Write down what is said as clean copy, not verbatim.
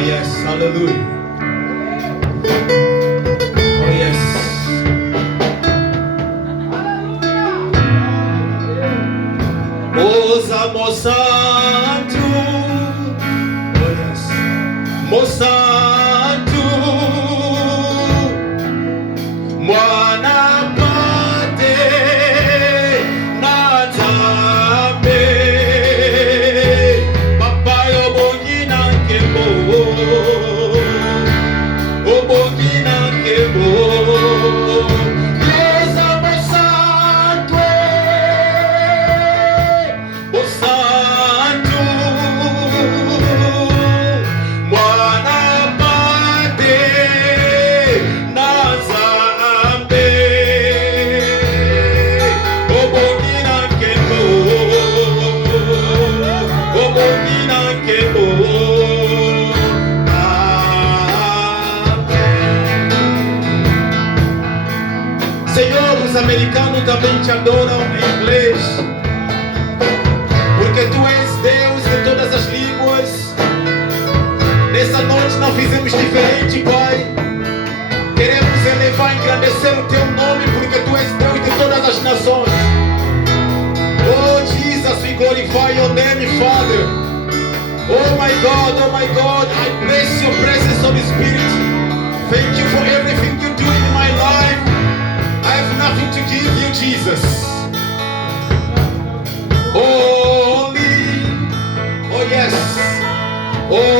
yes, hallelujah. Oh yes. Oza mosantu. Oh yes. Mosantu. Mwana pate na tambe. Papa yo bongina kebo. O bongina kebo. Oza mosantu. Mosantu. Mwana pate na zambe. O bongina kebo. O bongina kebo. Senhor, os americanos também te adoram em inglês, porque tu és Deus de todas as línguas. Nessa noite não fizemos diferente, Pai. Queremos elevar e engrandecer o teu nome, porque tu és Deus de todas as nações. Oh Jesus, we glorify your name, Father. Oh my God, I bless your presence, Holy Spirit. Thank you for everything you do in my life. I have nothing to give you, Jesus. Holy, oh yes, oh